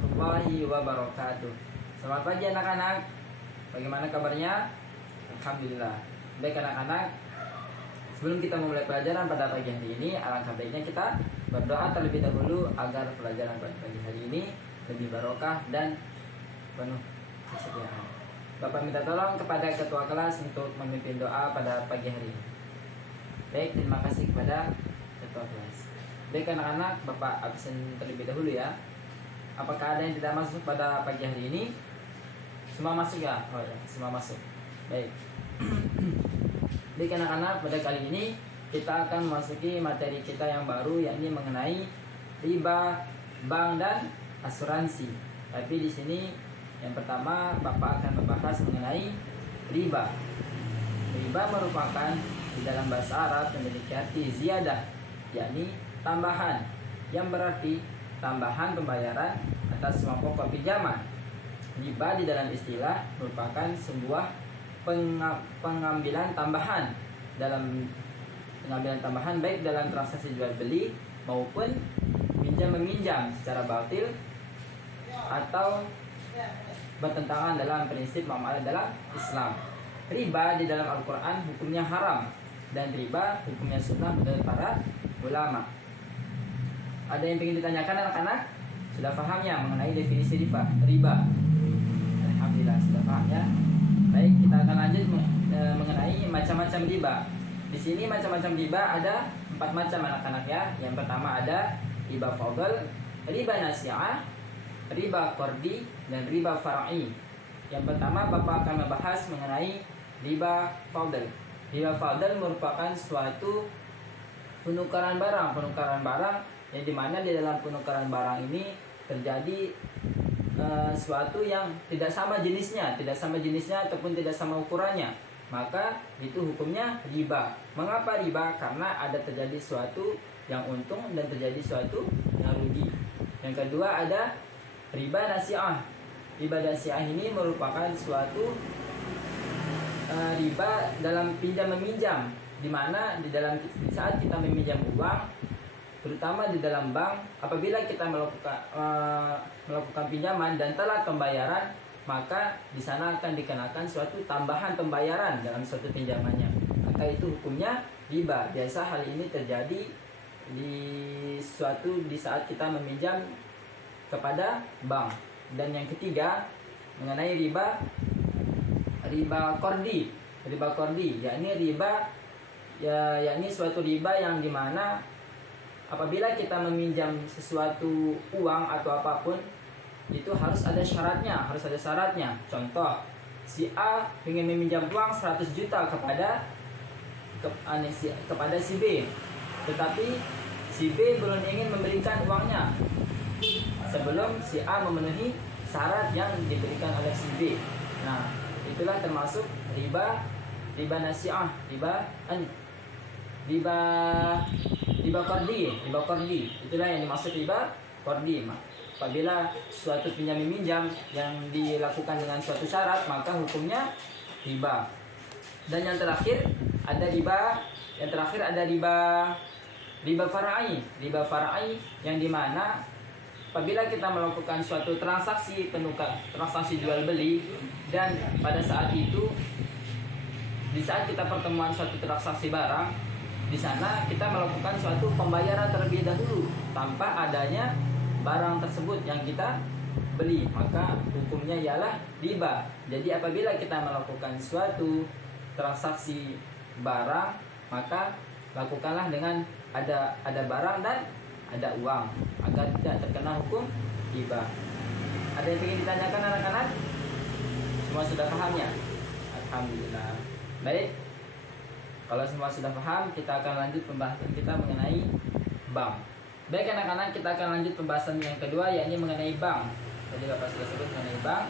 warahmatullahi wabarakatuh. Selamat pagi anak-anak. Bagaimana kabarnya? Alhamdulillah. Baik anak-anak, sebelum kita memulai pelajaran pada pagi hari ini, alangkah baiknya kita berdoa terlebih dahulu agar pelajaran pada pagi hari ini lebih barokah dan penuh kesetiaan. Bapak minta tolong kepada ketua kelas untuk memimpin doa pada pagi hari ini. Baik, terima kasih kepada ketua kelas. Baik anak-anak, Bapak absen terlebih dahulu ya. Apakah ada yang tidak masuk pada pagi hari ini? Semua masuk ya? Oh ya, semua masuk. Baik. Baik anak-anak, pada kali ini kita akan memasuki materi kita yang baru, yakni mengenai riba, bank dan asuransi. Tapi di sini yang pertama Bapak akan membahas mengenai riba. Riba merupakan di dalam bahasa Arab memiliki arti ziyadah, yakni tambahan, yang berarti tambahan pembayaran atas uang pokok pinjaman. Riba di dalam istilah merupakan sebuah pengambilan tambahan baik dalam transaksi jual beli maupun pinjam meminjam secara batil atau bertentangan dalam prinsip muamalah dalam Islam. Riba di dalam Al-Quran hukumnya haram dan riba hukumnya sunnah menurut para ulama. Ada yang ingin ditanyakan anak-anak? Sudah paham ya mengenai definisi riba? Alhamdulillah sudah paham ya. Baik, kita akan lanjut mengenai macam-macam riba. Di sini macam-macam riba ada 4 macam anak-anak ya. Yang pertama ada riba fadl, riba nasi'ah, riba qardi, dan riba far'i. Yang pertama Bapak akan membahas mengenai riba fadl. Riba fadl merupakan suatu penukaran barang yang dimana di dalam penukaran barang ini terjadi suatu yang tidak sama jenisnya ataupun tidak sama ukurannya, maka itu hukumnya riba. Mengapa riba? Karena ada terjadi suatu yang untung dan terjadi suatu yang rugi. Yang kedua ada riba nasi'ah. Riba nasi'ah ini merupakan suatu riba dalam pinjam meminjam, di mana di saat kita meminjam uang, terutama di dalam bank, apabila kita melakukan pinjaman dan telat pembayaran, maka di sana akan dikenakan suatu tambahan pembayaran dalam suatu pinjamannya. Maka itu hukumnya riba. Biasa hal ini terjadi di saat kita meminjam kepada bank. Dan yang ketiga mengenai riba qardi. Riba qardi yakni suatu riba yang dimana apabila kita meminjam sesuatu uang atau apapun, itu harus ada syaratnya. Contoh, si A ingin meminjam uang 100 juta kepada si B, tetapi si B belum ingin memberikan uangnya sebelum si A memenuhi syarat yang diberikan oleh si B. Nah, itulah termasuk riba nasi'ah, riba qardi. Itulah yang dimaksud riba qardi. Apabila suatu pinjam meminjam yang dilakukan dengan suatu syarat, maka hukumnya riba. Dan yang terakhir ada riba far'i yang dimana apabila kita melakukan suatu transaksi jual beli, dan pada saat itu di saat kita pertemuan suatu transaksi barang, di sana kita melakukan suatu pembayaran terlebih dahulu tanpa adanya barang tersebut yang kita beli, maka hukumnya ialah riba. Jadi apabila kita melakukan suatu transaksi barang, maka lakukanlah dengan ada barang dan ada uang agar tidak terkena hukum riba. Ada yang ingin ditanyakan anak-anak? Semua sudah paham ya? Alhamdulillah. Baik, kalau semua sudah paham, kita akan lanjut pembahasan kita mengenai bank. Baik anak-anak, kita akan lanjut pembahasan yang kedua, yakni mengenai bank. Jadi Bapak sudah sebut mengenai bank.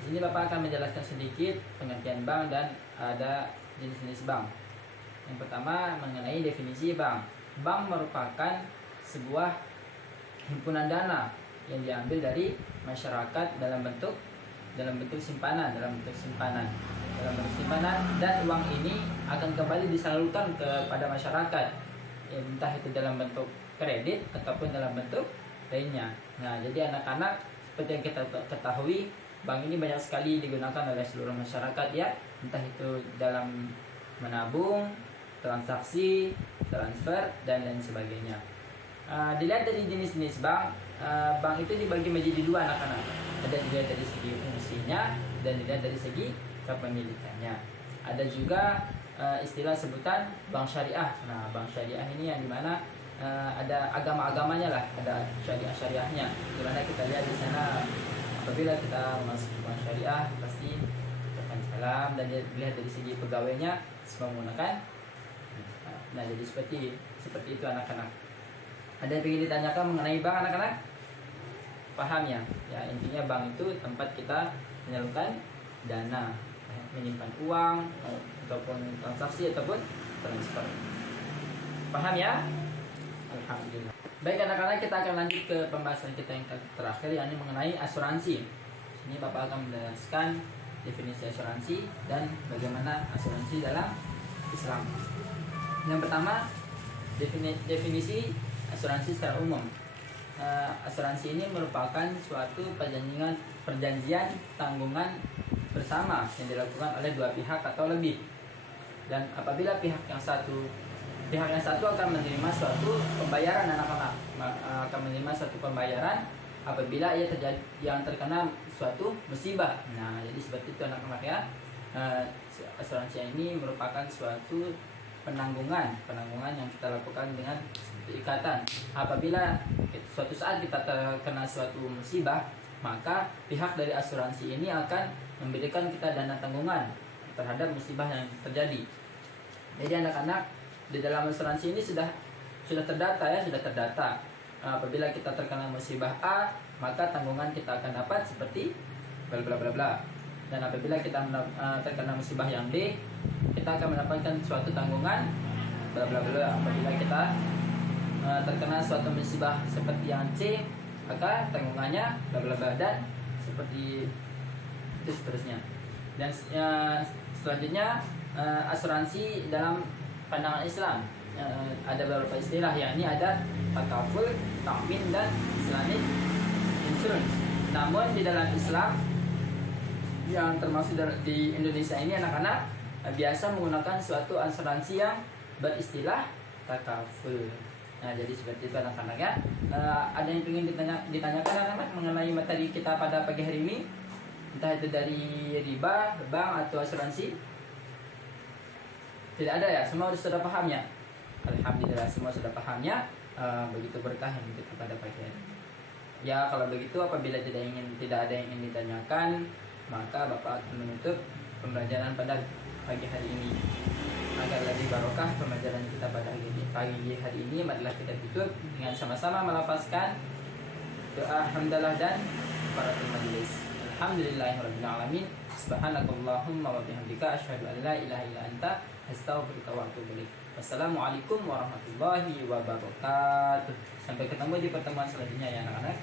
Di sini Bapak akan menjelaskan sedikit pengertian bank dan ada jenis-jenis bank. Yang pertama mengenai definisi bank. Bank merupakan sebuah himpunan dana yang diambil dari masyarakat dalam bentuk simpanan, dan uang ini akan kembali disalurkan kepada masyarakat, entah itu dalam bentuk kredit ataupun dalam bentuk lainnya. Nah, jadi anak-anak seperti yang kita ketahui, bank ini banyak sekali digunakan oleh seluruh masyarakat ya, entah itu dalam menabung, transaksi, transfer, dan lain sebagainya. Dilihat dari jenis-jenis bank, bank itu dibagi menjadi dua anak-anak. Ada dilihat dari segi fungsinya dan dilihat dari segi kepemilikannya. Ada juga istilah sebutan bank syariah. Nah, bank syariah ini yang dimana ada agama-agamanya lah, ada syariah-syariahnya. Dimana kita lihat di sana apabila kita masuk bank syariah pasti akan salam, dan dilihat dari segi pegawainya semua menggunakan. Nah, jadi seperti itu anak-anak. Ada yang ingin ditanyakan mengenai bank anak-anak? Paham ya? Ya, intinya bank itu tempat kita menyalurkan dana, menyimpan uang, ataupun transaksi ataupun transfer. Paham ya? Alhamdulillah. Baik anak-anak, kita akan lanjut ke pembahasan kita yang terakhir, yakni mengenai asuransi. Ini Bapak akan menjelaskan definisi asuransi dan bagaimana asuransi dalam Islam. Yang pertama, definisi asuransi secara umum. Asuransi ini merupakan suatu perjanjian tanggungan bersama yang dilakukan oleh dua pihak atau lebih. Dan apabila pihak yang satu akan menerima suatu pembayaran, anak-anak akan menerima suatu pembayaran apabila yang terkena suatu musibah. Nah, jadi seperti itu anak-anak ya. Asuransi ini merupakan suatu penanggungan yang kita lakukan dengan ikatan. Apabila suatu saat kita terkena suatu musibah, maka pihak dari asuransi ini akan memberikan kita dana tanggungan terhadap musibah yang terjadi. Jadi anak-anak, di dalam asuransi ini sudah terdata ya, apabila kita terkena musibah A, maka tanggungan kita akan dapat seperti bla bla bla bla. Dan apabila kita terkena musibah yang B, kita akan mendapatkan suatu tanggungan bla bla bla. Apabila kita terkena suatu musibah seperti yang C, maka tanggungannya bla bla bla, dan seperti itu seterusnya. Dan selanjutnya asuransi dalam pandangan Islam ada beberapa istilah, yakni ada takaful, takmin, dan Islamic insurance. Namun di dalam Islam yang termasuk di Indonesia ini anak-anak biasa menggunakan suatu asuransi yang beristilah takaful. Nah, jadi seperti itu anak-anak ya. Ada yang ingin ditanyakan anak-anak mengenai materi kita pada pagi hari ini? Entah itu dari riba, bank, atau asuransi? Tidak ada ya? Semua sudah paham ya? Alhamdulillah, semua sudah paham ya. Begitu berkah yang kita pada pagi hari. Ya, kalau begitu apabila tidak ada yang ingin ditanyakan, maka Bapak akan menutup pembelajaran pada pagi hari ini. Agar lebih barokah pembelajaran kita pada pagi hari ini, marilah kita tutup dengan sama-sama melafazkan doa hamdalah dan kafaratul majelis. Alhamdulillahirabbil alamin. Subhanakallahumma wa bihamdika asyhadu an la ilaha illa anta astaghfiruka wa atubu ilaik. Wassalamualaikum warahmatullahi wabarakatuh. Sampai ketemu di pertemuan selanjutnya ya anak-anak.